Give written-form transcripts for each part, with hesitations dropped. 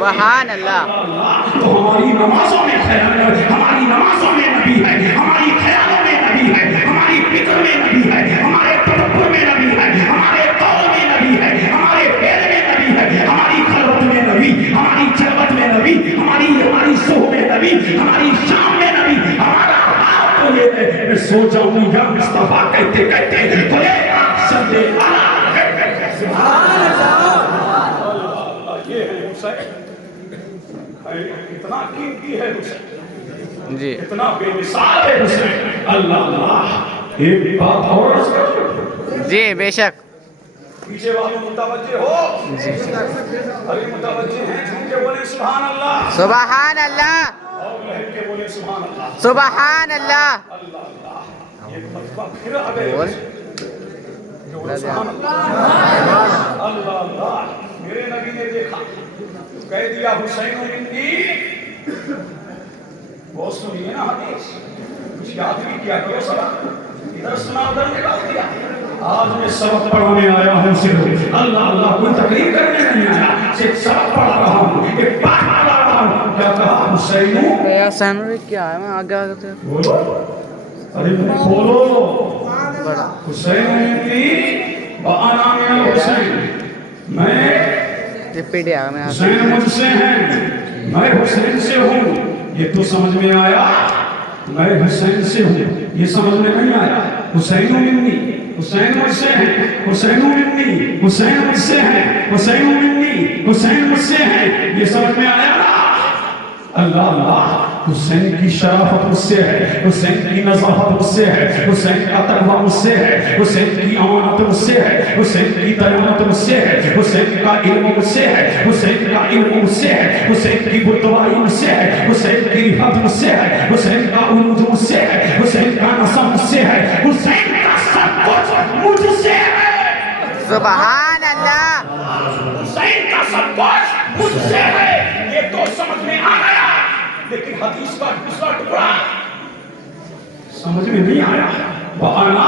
سبحان اللہ تو ہماری نمازوں میں ہماری نمازوں میں نبی ہے، ہماری خیالوں میں نبی ہے، ہماری فکر میں نبی ہے، ہمارے تدبر میں نبی ہے، ہمارے قول میں نبی ہے، ہمارے فعل میں نبی ہے، ہماری خلوت میں نبی، ہماری جلوت میں نبی، ہماری صبح میں نبی، ہماری شام میں نبی، ہمارا حال تو یہ ہے میں سو جاؤں یا مصطفیٰ کہتے کہتے بولے صلی اللہ سبحان اللہ یہ ہے حسین، اتنا قیمتی ہے حسین، جی اتنا بے مثال ہے حسین. اللہ اللہ ایک بات اور عرض کروں، جی بے شک پیچھے والوں متوجہ ہو، ارے متوجہ ہیں جھوم کے بولے سبحان اللہ، سبحان اللہ اور لہر کے بولے سبحان اللہ. سبحان اللہ اللہ اللہ ایک مرتبہ پھر آ گئے بول. جو بولے سبحان اللہ. اللہ اللہ میرے نبی نے دیکھا کہہ دیا حسین منی. بہت سنیے نا حدیث، کچھ یاد بھی کیا کرو سبق، ادھر سنا ادھر نکال دیا. آج میں سبق پڑھانے آیا ہوں، صرف اللہ اللہ کوئی تقریر کرنے نہیں آیا، صرف سبق پڑھا رہا ہوں، ایک بات پڑھا رہا ہوں. کیا کہا حسین؟ کیا ہے میں آگے آگے بولو، ارے کھولو. بڑا حسین منی وانا من الحسین، میں پیڑے آگا میں حسین مجھ سے ہیں، میں حسین سے ہوں. یہ تو سمجھ میں آیا میں حسین سے ہوں، یہ سمجھ میں نہیں آیا. حسین منی حسین مجھ سے ہیں، حسین منی حسین مجھ سے ہیں، حسین منی حسین مجھ سے ہیں، یہ سمجھ میں آیا. اللہ اللہ حسین کی شرافت مجھ سے ہے، حسین کی نظافت مجھ سے ہے، حسین کا تقویٰ مجھ سے ہے، حسین کی امانت مجھ سے ہے، حسین کی دیانت مجھ سے ہے، حسین کا علم مجھ سے ہے، حسین کا علم مجھ سے ہے، حسین کی بردباری مجھ سے ہے، حسین کی رفعت مجھ سے ہے، حسین کا عروج مجھ سے ہے، حسین کا نسب مجھ سے ہے، حسین کا سب کچھ مجھ سے ہے. سبحان اللہ حسین کا سب کچھ مجھ سے ہے. یہ تو سمجھ میں آ گیا، لیکن حدیث کا دوسرا ٹکڑا سمجھ میں نہیں آیا. وانا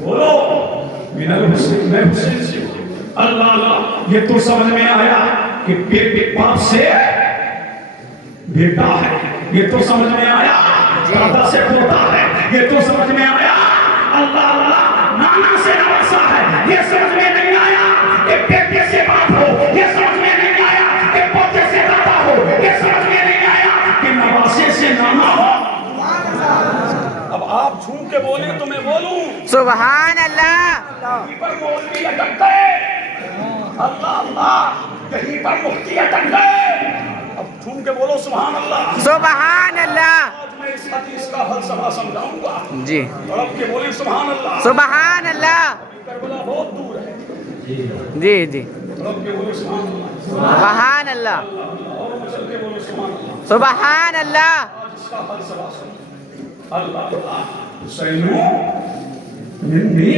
بولو من الحسین، میں حسین سے ہوں. اللہ اللہ یہ تو سمجھ میں آیا کہ باپ سے بیٹا ہے، یہ تو سمجھ میں آیا دادا سے پوتا ہے، یہ تو سمجھ میں آیا اللہ اللہ نانا سے نواسا ہے. یہ سمجھ میں نہیں آیا کہ بیٹے سے باپ ہو، یہ سمجھ میں نہیں آیا کہ پوتے سے دادا ہو، یہ سمجھ میں نہیں آیا کہ نواسے سے نانا ہو. اب آپ جھوم کے بولیں تو میں بولوں. سبحان اللہ کہیں پر مولوی اٹک گئے، اللہ اللہ کہیں پر مفتی اٹک گئے. اب جھوم کے بولو سبحان اللہ. سبحان اللہ آج میں اس حدیث کا فلسفہ سمجھاؤں گا. جی رب کے بولے سبحان اللہ. سبحان اللہ کربلا بہت دور ہے. جی جی رب کے بولے سبحان اللہ. سبحان اللہ اور مچل کے بولے سبحان اللہ. سبحان اللہ آج اس کا فلسفہ سمجھو. اللہ اللہ حسین منی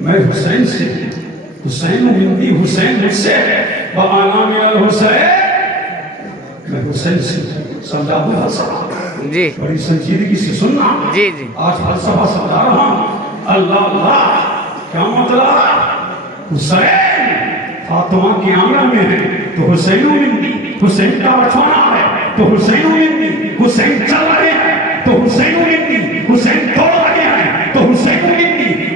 میں حسین سے ہوں، حسین منی حسین مجھ سے ہے. وانا من الحسین میں حسین سے ہوں. سمجھا دوں فلسفہ؟ جی بڑی سنجیدگی سے سننا. جی جی آج فلسفہ سمجھا رہا ہوں. اللہ اللہ کیا مطلب؟ حسین فاطمہ کے آنگن میں ہے تو حسین منی، حسین کا بچھوانا ہے تو حسین منی، حسین چل رہے ہیں تو حسین منی، حسین دوڑ رہے ہیں تو حسین منی.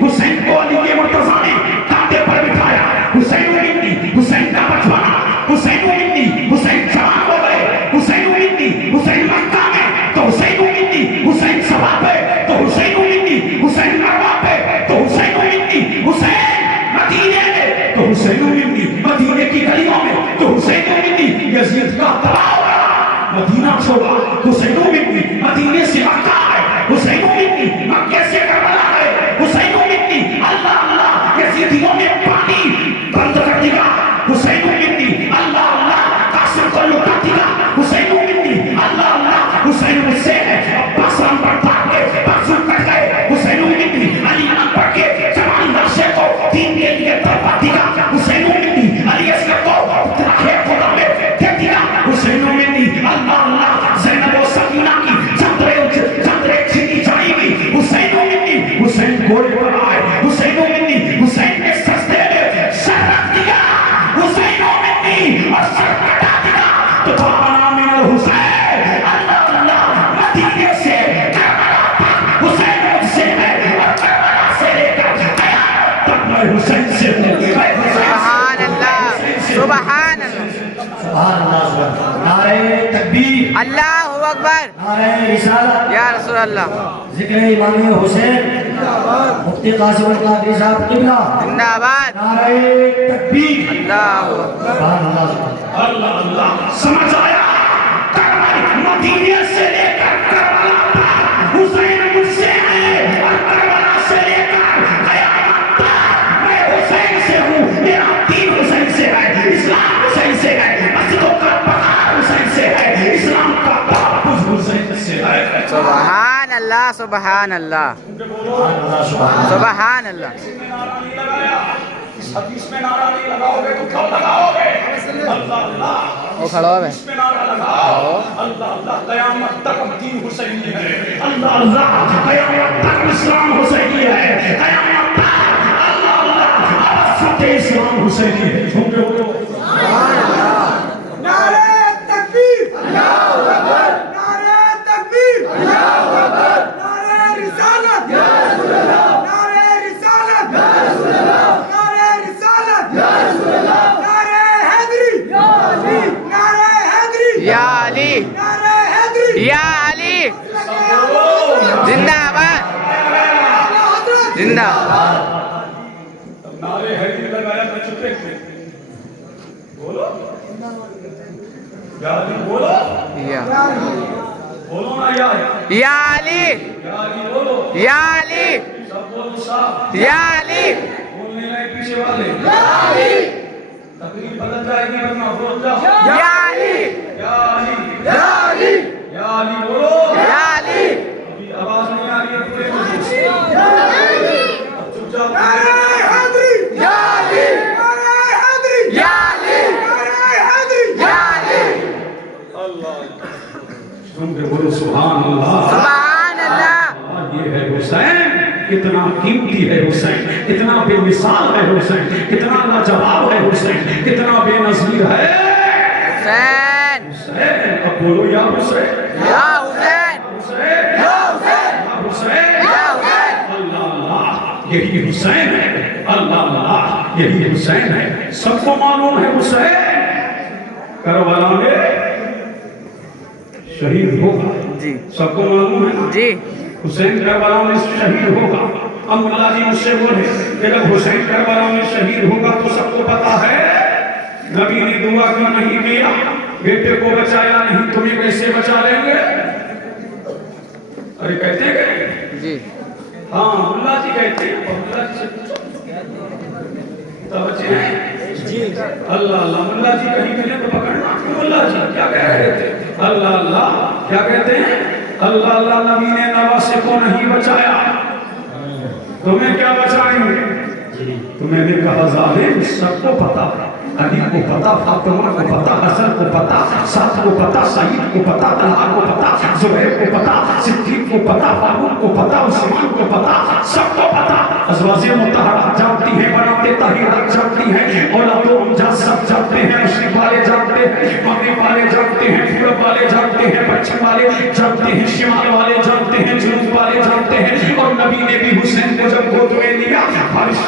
حسین کو علی کے مرتضیٰ نے کانٹے پر بٹھایا، حسین منی حسین کا بچھوانا، حسین منی حسین جوان ہو گئے، حسین منی حسین مکہ میں تو حسین منی حسین صبا پہ تو حسین منی حسین مروہ پہ تو حسین منی حسین مدینے میں تو حسین منی مدینے کی گلیوں میں تو حسین منی یزید کا تباہ ہوا، مدینہ چھوڑا. حسین منی مدینے سے مکہ ہے، حسین منی مکے سے کربلا ہے، حسین منی اللہ اللہ یزیدیوں نے پانی بند کر دیا، حسین منی اللہ اللہ قاسم کو لٹا دیا، حسین منی اللہ اللہ حسین مجھ سے ہے. عباس پر پاک کے بازو کٹ گئے، حسین منی علی نام پڑھ کے جوان نقشے کو دین کے لیے تڑپا دیا، حسین منی علی اصغر کو تراخیر خدا میں دے دیا، حسین منی اللہ اللہ زینب و سکینہ کی چندرے چھینی جائیں گی، حسین منی حسین گھوڑے پر آئے، حسین منی حسین کے سجدے میں نعرہ تکبیر، اللہ اکبر، نعرہ رسالت، یا رسول اللہ، ذکر امام حسین، مفتی قاسم القادری صاحب قبلہ، زندہ آباد، نعرہ تکبیر، اللہ اکبر، سبحان اللہ سبحان اللہ۔ اللہ اللہ سمجھ آیا؟ کربلا مدینے سے لے کر کربلا تک حسین مجھ سے ہے، اور کربلا سے لے کر قیامت تک میں حسین سے ہوں، میرا دین حسین سے ہے، اسلام حسین سے ہے، مسجدوں کا پہاڑ حسین سے ہے، اسلام کا تحفظ حسین سے ہے۔ سبحان اللہ، سبحان اللہ، سبحان اللہ۔ حدیث میں نعرہ نہیں لگاؤ گے تو کب لگاؤ گے؟ اللہ اللہ، وہ کھڑا ہے، اس میں نعرہ لگاؤ، اللہ اللہ، قیامت تک دین حسینی ہے، اللہ اللہ، قیامت تک اسلام حسینی ہے، قیامت تک اللہ اللہ، فتح اسلام حسینی ہے۔ نعرہ تکبیر، اللہ اکبر، نعرہ تکبیر، اللہ اکبر، نعرہ رسالت، یا رسول اللہ، نعرہ رسالت، یا رسول اللہ، نعرہ رسالت، یا رسول اللہ، نعرہ حیدری، یا علی، نعرہ حیدری، یا علی، نعرہ حیدری، یا علی، زندہ آباد، زندہ آباد۔ نعرے حیدری لگایا تو چپے تھے، بولو یا علی، بولو یا بولو نا، یا یا علی، علی بولو، یا علی، سب بولو صاحب، یا علی، بولنے لائے پیچھے والے، یا علی، تقریب بدل جائے گی ورنہ بول جاؤ، یا علی، یا علی، یا علی، یا علی بولو، یا علی، ابھی آواز نہیں آ رہی ہے پورے اب چپ جاؤ، نعرہ حیدری، یا علی، نعرہ حیدری، یا علی، نعرہ حیدری، یا علی، سن کے بولو سبحان اللہ، سبحان اللہ۔ یہ ہے حسین، کتنا قیمتی ہے حسین، کتنا بے مثال ہے حسین، کتنا لاجواب ہے حسین، کتنا بے نظیر ہے حسین، حسین۔ اب بولو یا حسین، یا حسین، حسین، یا حسین، یا حسین، یا حسین، اللہ اللہ، یہی حسین ہے، اللہ اللہ، یہی حسین ہے۔ سب کو معلوم ہے حسین کربلا میں شہید ہوگا، جی سب کو معلوم ہے جی، حسین کربلا میں شہید ہوگا۔ اب مولا جی مجھ سے بولے کہ جب حسین کربلا میں شہید ہوگا تو سب کو پتا ہے نبی نے دعا کیوں نہیں کیا، بیٹے کو بچایا نہیں، تمہیں کیسے بچا لیں گے؟ ارے کہتے ہیں جی، ہاں مولا جی کہتے ہیں، اور مولا جی سے پوچھو توجہ ہے جی، اللہ اللہ، مولا جی کہیں ملے تو پکڑنا، مولا جی کیا کہہ رہے تھے؟ اللہ اللہ کیا کہتے ہیں؟ اللہ اللہ، نبی نے نواسے کو نہیں بچایا، تمہیں کیا بچائیں گے؟ تو میں نے کہا ظالم، سب کو پتا، علی کو پتا، فاطمہ کو پتا، حسن کو پتا، سعد کو پتا، سعید کو پتا، طلحہ کو پتا، زبیر کو پتا، صدیق کو پتا، فاروق کو پتا، عثمان کو پتا، سب کو پتا۔ ازواج مطہرات جانتی ہیں، بنات طاہرات جانتی ہیں، اولاد و امجاد سب جانتے ہیں، مشرق والے جانتے ہیں، مغرب والے جانتے ہیں، پورب والے جانتے ہیں، پچھم والے جانتے ہیں، شمال والے جانتے ہیں، جنوب والے جانتے ہیں۔ اور نبی نے بھی حسین کو جب گود میں لیا، بارش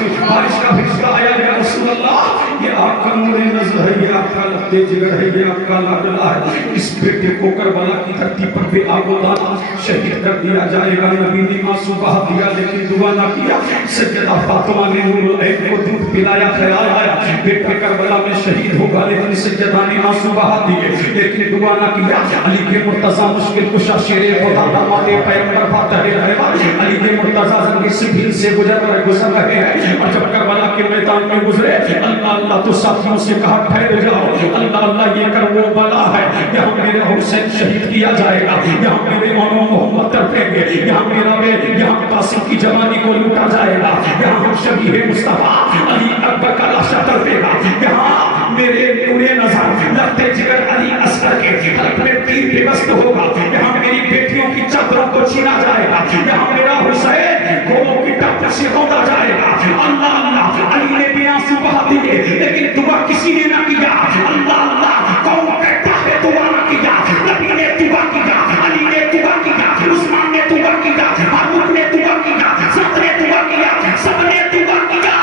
کا بھیجتا آیا، یا رسول اللہ یہ آپ کا نور نظر ہے، یہ آپ کا لخت جگر ہے، یہ آپ کا لاڈلا ہے، اس بیٹے کو کربلا کی دھرتی پر بے آب و داغ شہید کر دیا جائے گا۔ نبی نے آنسو بہا دیا لیکن دعا نہ کیا۔ سیدہ فاطمہ نے نور العین کو دودھ پلایا، خیال آیا بیٹے کربلا میں شہید ہوگا، لیکن سیدہ نے آنسو بہا دیے لیکن دعا نہ کیا۔ علی کے مرتضیٰ مشکل کشا شیر خدا داماد پیغمبر فاتح الغیب، علی کے مرتضیٰ زنگی سبھیل سے گزر رہے ہیں، اور جب کربلا کے میدان میں گزرے اللہ اللہ تو ساتھیوں سے کہا ٹھہر جاؤ، اللہ اللہ یہ کر وہ بلا ہے، یہاں میرے حسین شہید کیا جائے گا، یہاں میرے مولا محمد تڑپیں گے، یہاں قاسم کی جوانی کو لوٹا جائے گا، یہاں ہم شبیہ مصطفیٰ علی اکبر کا لاشا تڑپے گا، یہاں میرے پورے نظر لگتے جگر علی اصغر کے حلق میں تیر پیوست ہوگا، یہاں میری بیٹیوں کی چادروں کو چھینا جائے گا، یہاں میرا حسین گھوڑوں کی ٹپ سے ہوتا جائے گا۔ اللہ اللہ، علی نے بھی آنسو بہا دیے لیکن دعا کسی نے نہ کیا۔ اللہ اللہ، کون کہتا ہے دعا نہ کیا؟ نبی نے دعا کیا، علی نے دعا کیا، عثمان نے دعا کیا، فاروق نے دعا کیا، سعد نے دعا کیا، سب نے دعا کیا۔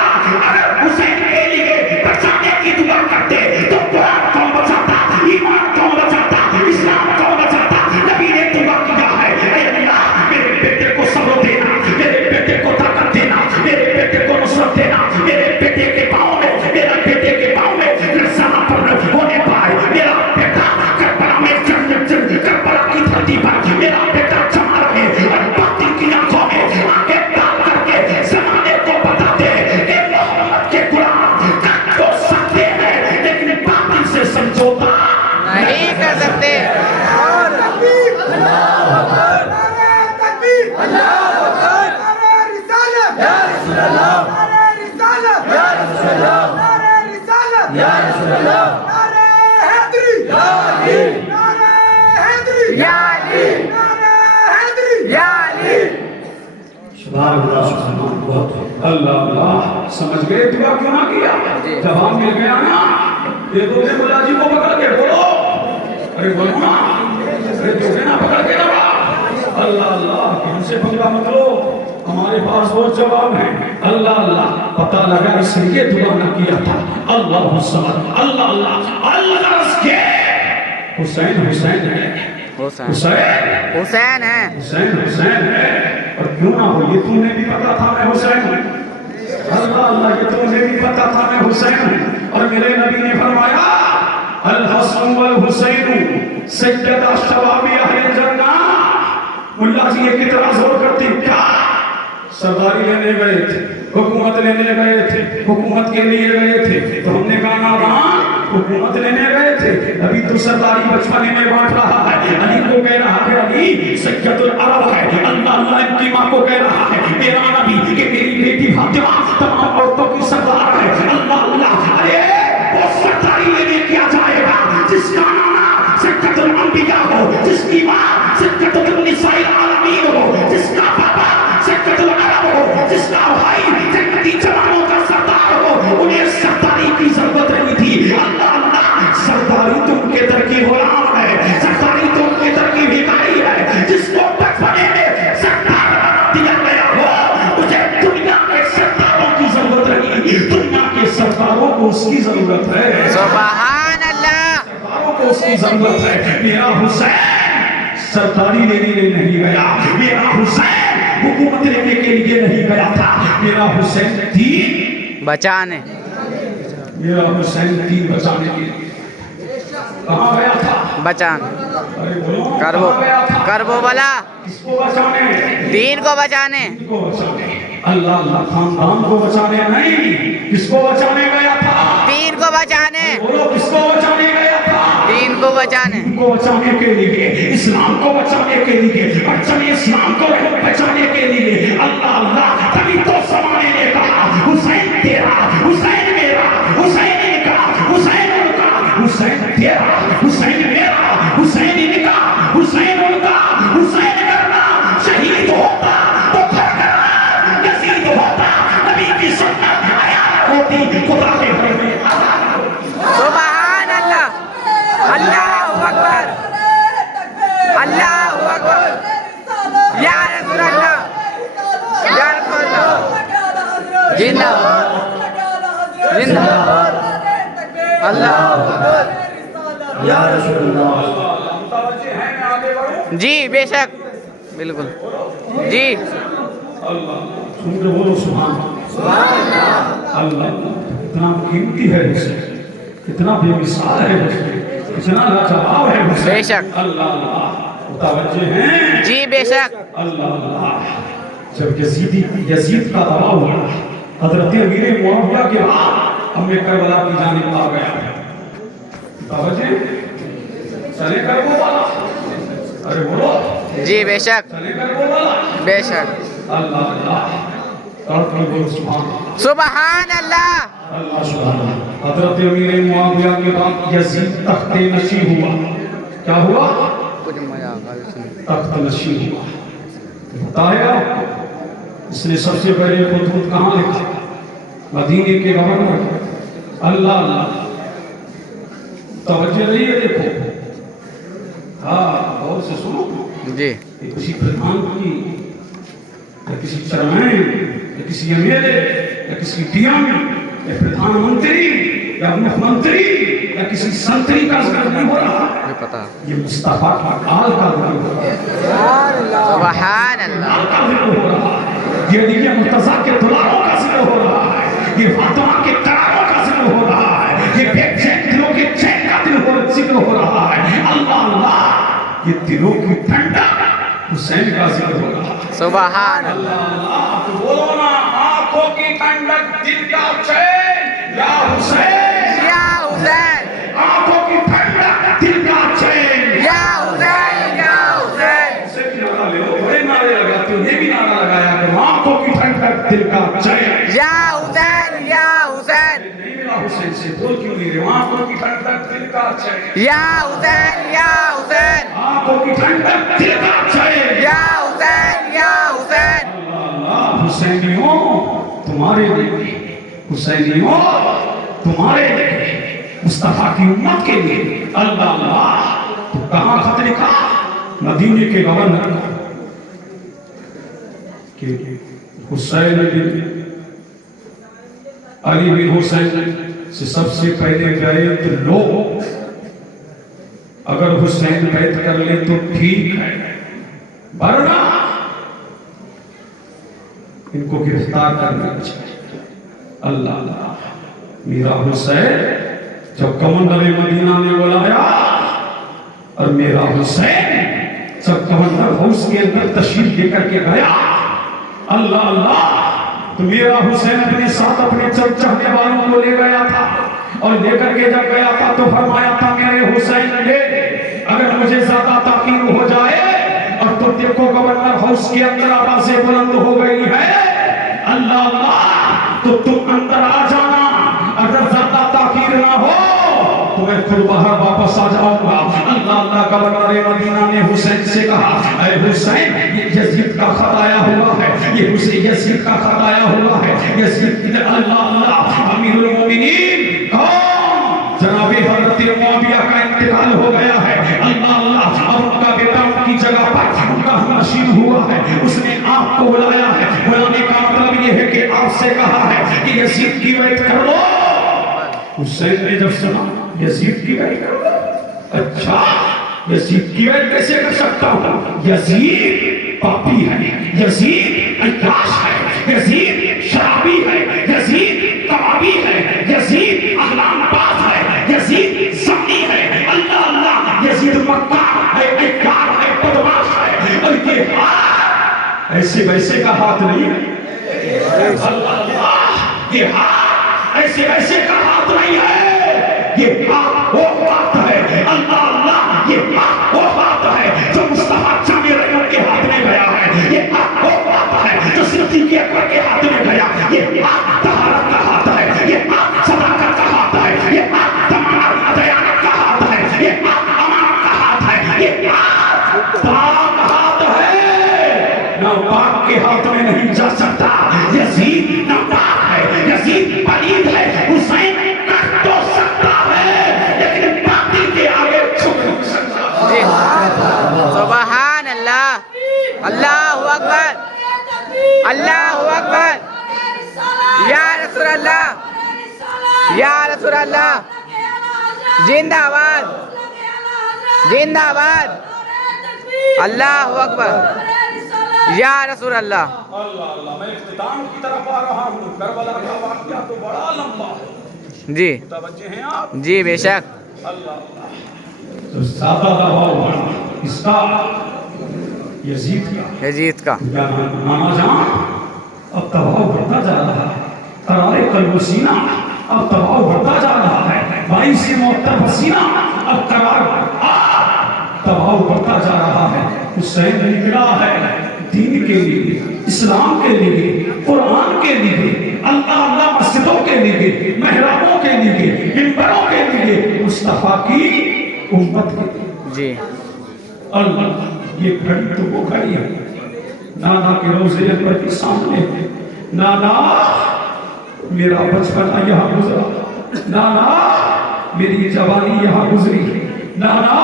اگر حسین کے لیے بچانے کی دعا کرتے تو قرآن کون بچاتا، ایمان کون بچاتا، یا رسول اللہ نعرہ حیدری یا علی نعرہ حیدری یا علی نعرہ حیدری یا علی سبحان اللہ سبحان اللہ بہت اللہ اللہ سمجھ گئے دعا کیوں نہ کیا جواب مل گیا نا یہ دو نے ملا جی کو پکڑ کے بولو ارے بولو نا ارے دو نے نا پکڑ کے دبا اللہ اللہ ہم سے پنگا مت لو ہمارے پاس وہ جواب ہے اللہ اللہ پتہ لگا اس لیے دعا نہ کیا تھا اللہ الصمد اللہ اللہ اللہ اس کے حسین حسین ہے حسین حسین حسین ہے حسین حسین ہے اور کیوں نہ ہو یہ تم نے بھی پتا تھا میں حسین ہوں اللہ اللہ یہ تم نے بھی پتا تھا میں حسین ہوں اور میرے نبی نے فرمایا الحسن والحسین سجدہ شباب اہل جنہ اللہ جی یہ کتنا زور کرتے کیا سرداری لینے گئے تھے حکومت لینے گئے تھے حکومت کے لیے گئے تھے تو ہم نے کہا وہاں حکومت لینے گئے تھے ابھی تو سرداری بچپنے میں بانٹ رہا ہے علی کو کہہ رہا ہے علی سید العرب ہے اللہ اللہ ان کی ماں کو کہہ رہا ہے میرا نبی کہ میری بیٹی فاطمہ تمام عورتوں کی سردار ہے اللہ اللہ ارے وہ سرداری لینے کیا جائے گا جس کا نانا سید الانبیاء ہو جس کی ماں سید النساء العالمین ہو جس کا پاپا سید العرب ہو جس کا بھائی جنتی جوانوں کا سردار ہو انہیں سرداری کی ضرورت نہیں تھی اللہ اللہ سرداری تم کے در کی غلام ہے سرداری تم کے در کی بھکاری ہے جس کو بچپنے میں سردار بنا دیا گیا ہو مجھے دنیا کے سرداروں کی ضرورت نہیں دنیا کے سرداروں کو اس کی ضرورت ہے سبحان اللہ سرداروں کو اس کی ضرورت ہے میرا حسین سرداری لینے نہیں گیا میرا حسین حکومت لینے کے لیے نہیں گیا تھا میرا حسین دین بچانے میرا حسین دین بچانے کے لیے کہاں گیا تھا بچانے ارے بولو کربو کہاں گیا تھا کربو بلا کس کو بچانے دین کو بچانے کس کو بچانے اللہ اللہ خاندان کو بچانے نہیں کس کو بچانے گیا تھا دین کو بچانے بولو کس کو بچانے گیا تھا دین کو بچانے دین کو بچانے کے لیے اسلام کو بچانے کے لیے بچانے اسلام کو بچانے کے لیے اللہ اللہ تبھی تو زمانے نے کہا حسین تیرا حسین میرا حسین ان کا حسین ان کا حسین تیرا حسین میرا حسین ان کا حسین ان کا حسین کرنا شہید ہوتا تو پھر کرنا یزید ہوتا نبی کی سنت آیا ہوتی خدا کے گھر میں سبحان اللہ اللہ اکبر اللہ اکبر یا رسول اللہ یا رسول اللہ زندہ زندہ اللہ یا رسول اللہ جی بے شک بالکل جی اللہ سن کے بولو سبحان اللہ اللہ اتنا قیمتی ہے حسین اتنا بے مثال ہے حسین اتنا لاجواب ہے حسین بے شک اللہ اللہ متوجہ ہیں جی بے شک اللہ اللہ جب یزید کا دباؤ ہوا حضرت امیر معاویہ کے بعد ہم نے کربلا کی جانب آ گیا متوجہ چلے کربلا ارے بولو جی بے شک چلے کربلا بے شک اللہ اللہ تڑپ بولو سبحان اللہ سبحان اللہ اللہ سبحان اللہ حضرت امیر معاویہ کے بعد یزید تخت نشی ہوا کیا ہوا کچھ مزہ آگا تخت نشی ہوا بتایا اس نے سب سے پہلے خطوط کہاں لکھا مدینے کے گورنر اللہ اللہ توجہ نہیں ہے دیکھو ہاں غور سے سنو جی کہ کسی پردھان کی یا کسی چرمین یا کسی ایم ایل اے یا کسی ڈی ایم یا پردھان منتری یا مکھ منتری یا کسی سنتری کا ذکر نہیں ہو رہا یہ پتا یہ مصطفیٰ کی آل کا ذکر ہو رہا ہے سبحان اللہ آل کا ذکر ہو رہا ہے یہ دیکھیں مرتضیٰ کے دلاروں کا ذکر ہو رہا ہے یہ فاطمہ کے تراروں کا ذکر ہو رہا ہے یہ بے چین دلوں کے چین کا ذکر ہو رہا ہے اللہ اللہ یہ دلوں کی ٹھنڈک حسین کا ذکر ہو رہا ہے سبحان اللہ اللہ بولو نا آنکھوں کی ٹھنڈک دل کا چین یا حسین یا حسین آنکھوں کی ٹھنڈک دل کا چین یا حسین یا حسین سے بھی نعرہ لے لو بڑے نعرے لگاتے ہو یہ بھی نعرہ لگایا کہ آنکھوں کی ٹھنڈک دل کا چین یا حسین یا حسین نہیں ملا حسین سے تو بول کیوں نہیں رہے؟ آنکھوں کی ٹھنڈک دل کا اچھا ہے، یا حسین یا حسین آنکھوں کی ٹھنڈک دل کا اچھا ہے۔ یا حسین یا حسین اللہ حسینیوں تمہارے لیے، حسینیوں تمہارے لیے، مصطفیٰ کی امت کے لیے۔ اللہ اللہ تو کہاں خط لکھا؟ مدینے کے گورنر کہ حسین بن علی بن حسین سے سب سے پہلے بیعت لو، اگر حسین بیعت کر لے تو ٹھیک ہے، ورنہ ان کو گرفتار کرنا چاہیے۔ اللہ اللہ میرا حسین جب گورنر مدینہ نے بلایا اور میرا حسین جب گورنر ہاؤس کے اندر تشریف لے کر کے گیا، اللہ اللہ تو میرا حسین اپنے ساتھ اپنے چاہنے والوں کو لے گیا تھا، اور لے کر کے جب گیا تھا تو فرمایا تھا میرے حسین نے اگر مجھے زیادہ تاخیر ہو جائے اور تو دیکھو گورنر ہاؤس کے اندر آوازیں بلند ہو گئی ہے، اللہ اللہ تو تم اندر آ جانا، اگر زیادہ تاخیر نہ ہو تو میں خود باہر واپس آ جاؤں گا۔ اللہ اللہ گورنر مدینہ نے حسین سے کہا اے حسین یہ یزید کا خط آیا ہوا ہے، یہ حسین یزید کا خط آیا ہوا ہے، یزید اللہ اللہ امیر المومنین کون جناب حضرت معاویہ کا انتقال ہو گیا ہے، اللہ اللہ اب ان کا بیٹا ان کی جگہ پر ان کا نشین ہوا ہے، اس نے آپ کو بلایا ہے، بلانے کا مطلب یہ ہے کہ آپ سے کہا ہے کہ یزید کی بیعت کر لو۔ حسین نے جب سنا یزید کی بیعت کر لو، اچھا یزید کی بیعت کیسے کر سکتا ہوں؟ یزید پاپی ہے، یزید عیاش ہے، یزید شرابی ہے، یزید کبابی ہے، یزید احلام باز ہے، یزید زنی ہے، اللہ اللہ یزید مکار ہے، عیار ہے، بدماش ہے، اور یہ ہاتھ ایسے ویسے کا ہاتھ نہیں ہے، اللہ اللہ یہ ہاتھ ایسے ویسے کا ہاتھ نہیں ہے، یہ ہاتھ وہ ہاتھ ہے، اللہ اللہ یہ ہاتھ وہ ہاتھ ہے جو مصطفیٰ جامع رحمت کے ہاتھ میں گیا ہے، یہ ہاتھ وہ ہاتھ ہے جو صدیق اکبر کے ہاتھ میں گیا، یہ ہاتھ طہارت کا ہاتھ ہے، یہ ہاتھ صداقت کا ہاتھ ہے، یہ ہاتھ ضمانت دیانت کا ہاتھ ہے، یہ ہاتھ امانت کا ہاتھ ہے، یہ ہاتھ پاک ہاتھ ہے، نہ پاک کے ہاتھ میں نہیں جا سکتا، یزید نہ پاک ہے، یزید پلید ہے، حسین کٹ تو سکتا ہے لیکن باطل کے آگے جھک نہیں سکتا۔ سبحان اللہ، اللہ اکبر، اللہ اکبر، یا رسول اللہ، یا رسول اللہ، زندہ باد، زندہ باد، اللہ اکبر، یا رسول اللہ۔ اللہ اللہ میں اختتام کی طرف آ رہا ہوں، کربلا کا واقعہ تو بڑا لمبا ہے، جی متوجہ ہیں آپ؟ جی بے شک۔ اللہ اللہ تو سادہ دباؤ بڑھا اس کا یزید کا یزید کا ماما جان اب دباؤ بڑھتا جا رہا ہے، قرار قلب و سینہ اب دباؤ بڑھتا جا رہا ہے، 22 معطر پسینہ اب دباؤ بڑھتا جا رہا ہے۔ حسین نکلا ہے دین کے لیے، اسلام کے لیے، قرآن کے لیے، اللہ اللہ مسجدوں کے لیے، محرابوں کے لیے، منبروں کے لیے، مصطفیٰ کی امت کے لیے۔ جی اللہ یہ گھڑی تو وہ گھڑی ہے نانا کے روزے پر کے سامنے، نانا میرا بچپن یہاں گزرا، نانا میری جوانی یہاں گزری، نانا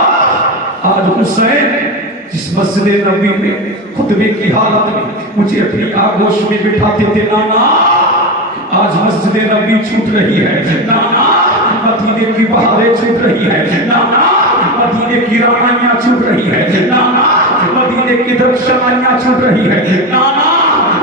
آج حسین جس مسجد نبی میں خطبے کی حالت میں مجھے اپنی آغوش میں بٹھاتے تھے، نانا آج مسجد نبی چھوٹ رہی ہے، نانا مدینے کی بہاریں چھوٹ رہی ہے، نانا مدینے کی رامائیاں چھوٹ رہی ہے، نانا مدینے کی درخشانیاں چھوٹ رہی ہے، نانا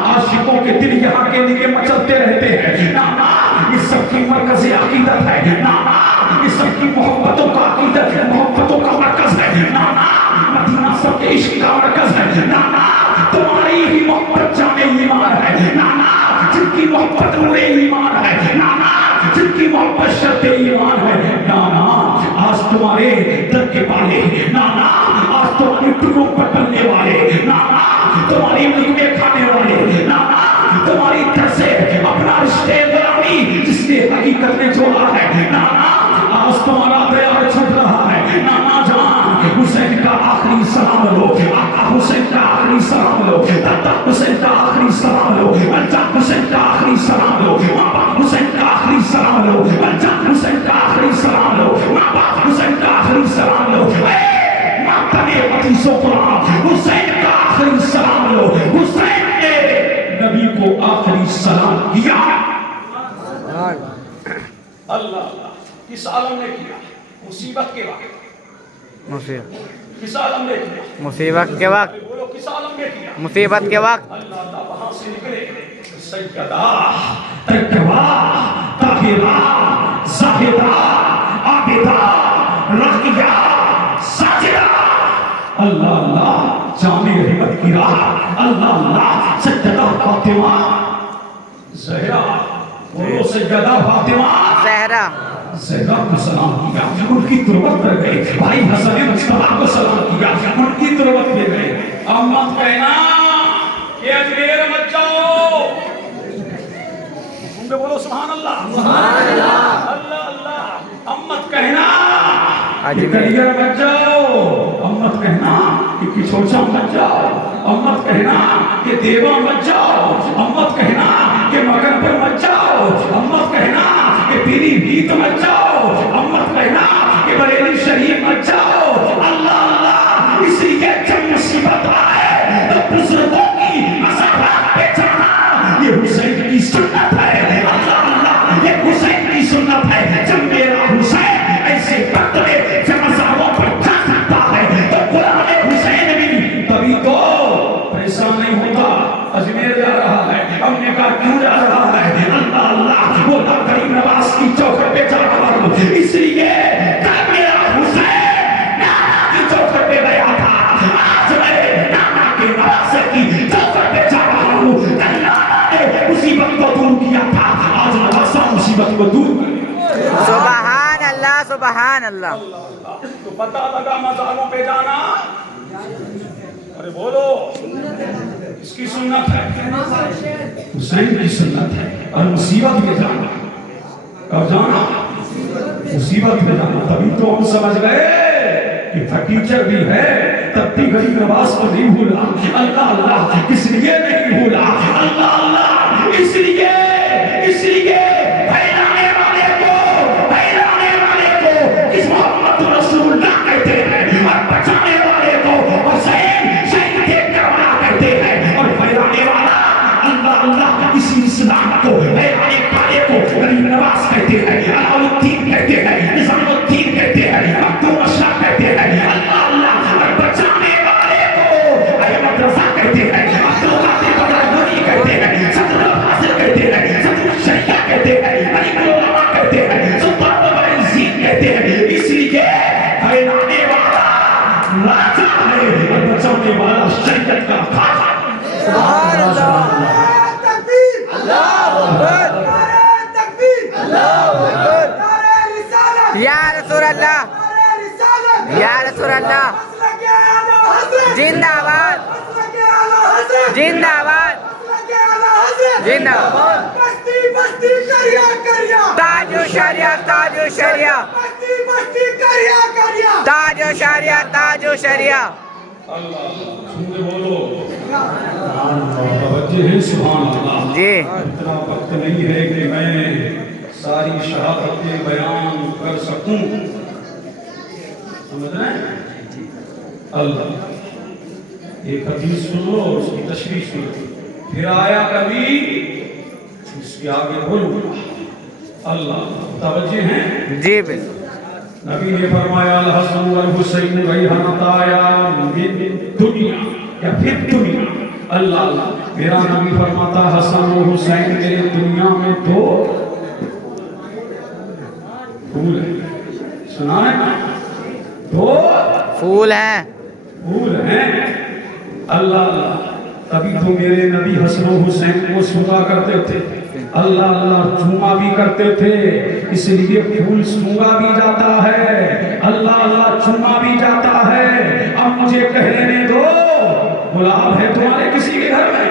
عاشقوں کے دل یہاں کے لیے مچلتے رہتے ہیں، نانا یہ سب کی مرکز عقیدت ہے، نانا یہ سب کی محبتوں کا عقیدت ہے، محبتوں کا مرکز ہے، نانا مدینہ سب کے عشق کا مرکز ہے، نانا تمہاری ہی محبت جامع ایمان ہے، نانا جن کی محبت نور ایمان ہے، نانا جن کی محبت شرط ایمان ہے، نانا آج تمہارے در کے پالے، نانا آج تمہاری ٹکڑوں پر بننے والے، نانا تمہاری لقمے کھانے والے، نانا تمہاری طرح سے اپنا رشتے نہیں جس نے حقیقت میں چھوڑا ہے. نانا آج تمہارا دیار چھوٹ رہا ہے. نانا جان حسین کا آخری سلام لو, آقا حسین کا آخری سلام لو, دادا حسین کا آخری سلام لو, بچہ حسین کا آخری سلام لو, ماں باپ حسین کا آخری سلام لو, بچہ حسین کا آخری سلام لو, ماں باپ حسین کا آخری سلام لو. حسین کا آخری سلام لو. حسین نے نبی کو آخری سلام کیا. اللہ کس عالم نے کیا؟ مصیبت کے وقت. کس عالم نے کیا؟ مصیبت کے وقت. بولو کس عالم نے کیا؟ مصیبت کے وقت. اللہ وہاں سے نکلے سیدہ طیبہ طاہرہ زاہدہ عابدہ راقیہ ساجدہ. اللہ اللہ جامع رحمت کی راہ. اللہ اللہ سیدہ فاطمہ زہرا. بولو سیدہ فاطمہ زہرا. زہرا کو سلام کیا, ان کی تربت پر گئے. بھائی حسن مجتبیٰ کو سلام کیا, ان کی تربت پہ گئے. امت کہنا کہ اجمیر مت جاؤ. ان پہ بولو سبحان اللہ. سبحان اللہ. اللہ اللہ. امت کہنا کہ کلیئر مت جاؤ. امت کہنا کہ کچھوچا مت جاؤ. امت کہنا کہ دیوا مت جاؤ. امت کہنا کہ مکن پر مت جاؤ. امت کہنا کہ پیری بھیت مت جاؤ. امت کہنا کہ بریلی شریف مت جاؤ. اللہ اللہ. اس لیے جب مصیبت آئے تو بزرگوں کی مزارات پہ جانا یہ حسین کی سنت ہے. اللہ اللہ یہ حسین کی سنت ہے. جب میرا حسین ایسے وقت میں جب مزاروں پر جا سکتا ہے تو قرآن حسین بھی تبھی تو پریشان نہیں ہوتا. اجمیر جا رہا ہے, ہم نے کہا کیوں جا رہا ہے؟ اللہ اللہ وہ کریم نواز کی چوکھٹ پہ جا رہا ہوں. اس لیے کل میرا حسین نانا کی چوکھٹ پہ گیا تھا, آج میں نانا کے نواسے کی چوکھٹ پہ جا رہا ہوں. کل نانا نے مصیبت کو دور کیا تھا, آج نواسا مصیبت کو دور کر. سبحان اللہ. سبحان اللہ. تو پتہ لگا مزاروں پہ جانا. ارے بولو اس کی سنت ہے, حسین کی سنت ہے. اور مصیبت میں جانا, اور جانا مصیبت میں جانا. تبھی تو ہم سمجھ گئے کہ ٹیچر بھی ہے تب بھی غریب نواز کو نہیں بھولا. اللہ اللہ اس لیے نہیں بھولا. اللہ اللہ اس لیے پھیلانے والے کو اس محمد رسول اللہ کہتے ہیں, اور بچانے والے کو حسین شہید دیکھ کر بنا کہتے ہیں, اور پھیلانے والا اللہ اللہ اسی اسلام کو پھیلانے والے کو غریب نواز کہتے ہیں, علاؤالدین کہتے ہیں, نظام الدین کہتے ہیں, مخدوم شاہ کہتے ہیں. اللہ اللہ اور بچانے والے کو احمد رضا کہتے ہیں, عبدالقادر بدرغنی کہتے ہیں, صدر الحاصل کہتے ہیں, صدر الشریعہ کہتے ہیں, علی العلماء کہتے ہیں, سلطان العزیز کہتے ہیں. اس لیے پھیلانے والا راجہ ہے اور بچانے والا شریعت کا خاصا. سبحان اللہ. تکبیر. اللہ اکبر. نعرہ تکبیر. اللہ اکبر. نعرہ رسالت. یا رسول اللہ. نعرہ رسالت. یا رسول اللہ. مسلک اعلیٰ حضرت. زندہ باد. مسلک اعلیٰ حضرت. زندہ باد. مسلک اعلیٰ حضرت. زندہ باد. بستی بستی کریا کریا. تاج و شریعت. تاج و شریعت. بستی بستی کریا کریا. تاج و شریعت. تاج و شریعت. اللہ سنتے بولو توجہ ہے. سبحان اللہ. جی اتنا وقت نہیں ہے کہ میں ساری شہادتیں بیان کر سکوں. سمجھ رہے ہیں؟ اللہ ایک حدیث سن لو, اس کی تشریح سنو, پھر آیا کبھی اس کے آگے بولو. اللہ توجہ ہیں. جی بالکل. نبی نے فرمایا الحسن والحسین ریحانتایا من دنیا یا پھر دنیا. اللہ اللہ میرا نبی فرماتا حسن و حسین میرے دنیا میں دو پھول ہیں. سنا ہے؟ دو پھول ہیں. پھول ہیں. اللہ اللہ تبھی تو میرے نبی حسن و حسین کو سنا کرتے تھے. اللہ اللہ چوما بھی کرتے تھے, اس لیے پھول سونگا بھی جاتا ہے. اللہ اللہ چوما بھی جاتا ہے. اب مجھے کہہ لینے دو, گلاب ہے تمہارے کسی کے گھر میں؟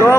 2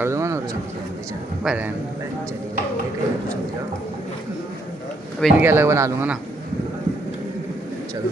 کر دوں نا اب ان کے الگ بنا دوں گا نا. چلو